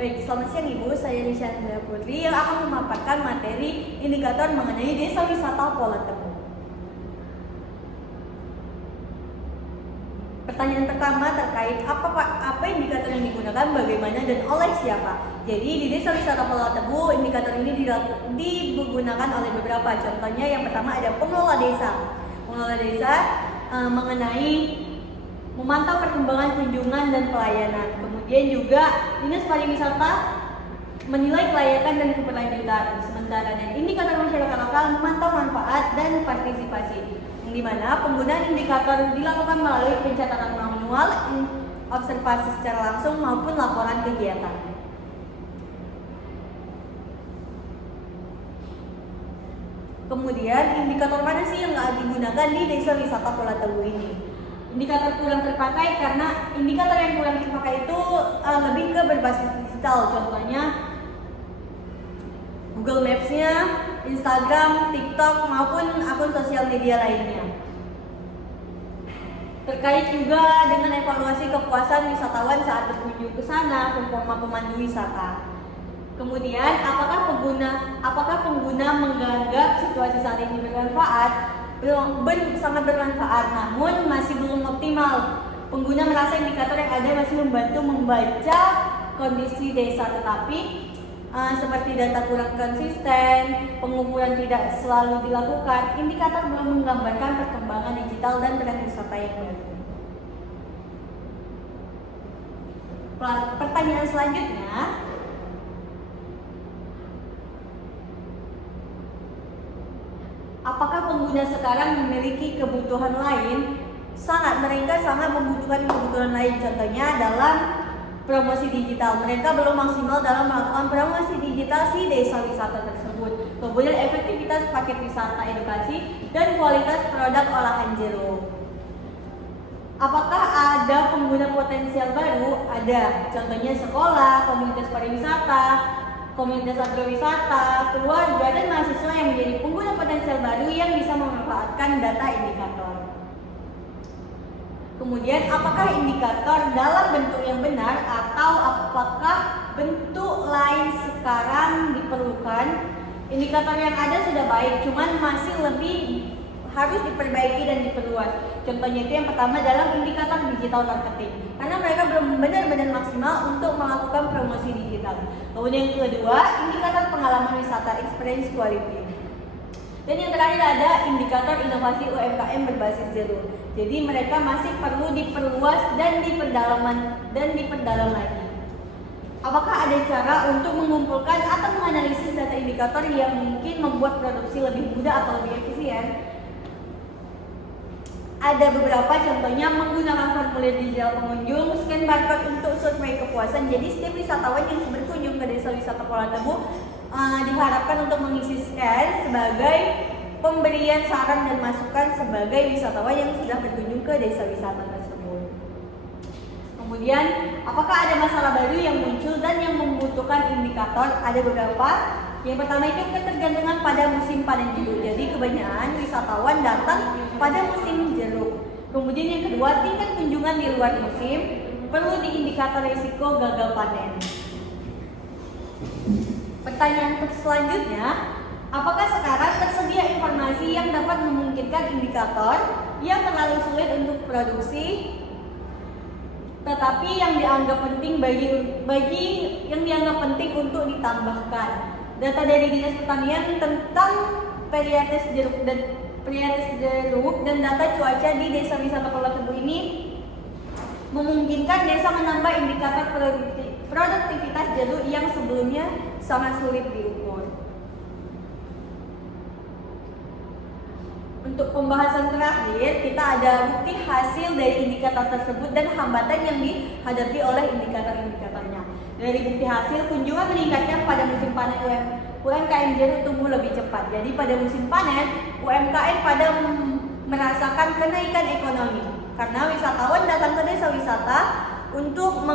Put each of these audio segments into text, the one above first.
Baik, selamat siang Ibu, saya Rishandra Putri yang akan memaparkan materi indikator mengenai desa wisata Pola Tebu. Pertanyaan pertama terkait apa indikator yang digunakan, bagaimana, dan oleh siapa. Jadi di desa wisata Pola Tebu, indikator ini digunakan oleh beberapa. Contohnya yang pertama ada pengelola desa. Pengelola desa mengenai memantau perkembangan kunjungan dan pelayanan. Kemudian juga Dinas Pariwisata menilai kelayakan dan keberlanjutan. Sementara indikator masyarakat lokal memantau manfaat dan partisipasi, yang dimana penggunaan indikator dilakukan melalui pencatatan manual, observasi secara langsung maupun laporan kegiatan. Kemudian indikator mana sih yang digunakan di desa wisata Pola Tebu ini? Indikator kurang terpakai karena indikator yang kurang terpakai itu lebih ke berbasis digital. Contohnya Google Maps-nya, Instagram, TikTok, maupun akun sosial media lainnya. Terkait juga dengan evaluasi kepuasan wisatawan saat berkunjung ke sana, performa pemandu wisata. Kemudian apakah pengguna menganggap situasi saat ini bermanfaat? Sangat bermanfaat, namun masih belum optimal. Pengguna merasa indikator yang ada masih membantu membaca kondisi desa, tetapi seperti data kurang konsisten, pengukuran tidak selalu dilakukan, indikator belum menggambarkan perkembangan digital dan tren wisata yang baru. Pertanyaan selanjutnya, apakah pengguna sekarang memiliki kebutuhan lain? Mereka sangat membutuhkan kebutuhan lain. Contohnya dalam promosi digital, mereka belum maksimal dalam melakukan promosi digital si desa wisata tersebut. Kemudian efektivitas paket wisata edukasi dan kualitas produk olahan jeruk. Apakah ada pengguna potensial baru? Ada. Contohnya sekolah, komunitas pariwisata, komunitas agrowisata, keluarga, dan mahasiswa yang menjadi pengguna potensial baru yang bisa memanfaatkan data indikator. Kemudian, apakah indikator dalam bentuk yang benar atau apakah bentuk lain sekarang diperlukan? Indikator yang ada sudah baik, cuman masih lebih harus diperbaiki dan diperluas. Contohnya itu yang pertama dalam indikator digital marketing, karena mereka belum benar-benar maksimal untuk melakukan promosi digital. Kemudian yang kedua, indikator pengalaman wisata, experience quality. Dan yang terakhir ada indikator inovasi UMKM berbasis jeruk. Jadi mereka masih perlu diperluas dan diperdalam lagi. Apakah ada cara untuk mengumpulkan atau menganalisis data indikator yang mungkin membuat produksi lebih mudah atau lebih efisien? Ada beberapa, contohnya menggunakan formulir digital pengunjung, scan barcode untuk survei kepuasan. Jadi setiap wisatawan yang berkunjung ke desa wisata Pola Tebu diharapkan untuk mengisi scan sebagai pemberian saran dan masukan sebagai wisatawan yang sudah berkunjung ke desa wisata tersebut. Kemudian, apakah ada masalah baru yang muncul dan yang membutuhkan indikator? Ada beberapa. Yang pertama itu ketergantungan pada musim panen jeruk. Jadi kebanyakan wisatawan datang pada musim jeruk. Kemudian yang kedua, tingkat kunjungan di luar musim. Perlu di indikator risiko gagal panen. Pertanyaan selanjutnya, apakah sekarang tersedia informasi yang dapat memungkinkan indikator yang terlalu sulit untuk produksi, tetapi yang dianggap penting yang dianggap penting untuk ditambahkan? Data dari Dinas Pertanian tentang varietas jeruk dan data cuaca di desa wisata Pola Tebu ini memungkinkan desa menambah indikator produktivitas jeruk yang sebelumnya sangat sulit diukur. Untuk pembahasan terakhir, kita ada bukti hasil dari indikator tersebut dan hambatan yang dihadapi oleh indikator-indikatornya. Dari bukti hasil, kunjungan meningkatnya pada musim panen UMKM jeruk tumbuh lebih cepat. Jadi pada musim panen, UMKM pada merasakan kenaikan ekonomi karena wisatawan datang ke desa wisata untuk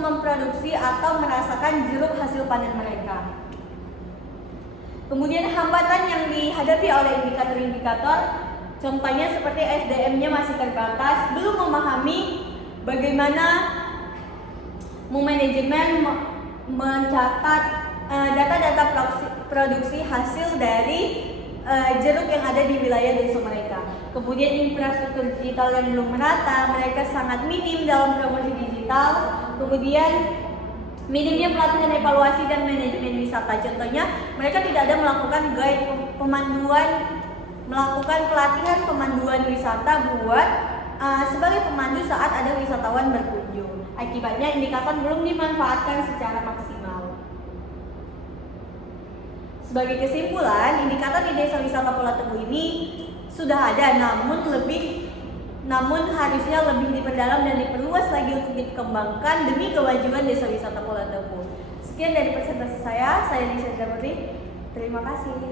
memproduksi atau merasakan jeruk hasil panen mereka. Kemudian hambatan yang dihadapi oleh indikator-indikator, contohnya seperti SDM-nya masih terbatas, belum memahami bagaimana memanajemen mencatat data-data produksi hasil dari jeruk yang ada di wilayah desa mereka. Kemudian infrastruktur digital yang belum merata, mereka sangat minim dalam promosi digital. Kemudian minimnya pelatihan evaluasi dan manajemen wisata. Contohnya, mereka tidak ada melakukan melakukan pelatihan pemanduan wisata buat sebagai pemandu saat ada wisatawan berkunjung. Akibatnya indikator belum dimanfaatkan secara maksimal. Sebagai kesimpulan, indikator di Desa Wisata Pulau Tebu ini sudah ada, namun harusnya lebih diperdalam dan diperluas lagi untuk dikembangkan demi kewajuban Desa Wisata Pulau Tebu. Sekian dari presentasi saya Lisa Putri. Terima kasih.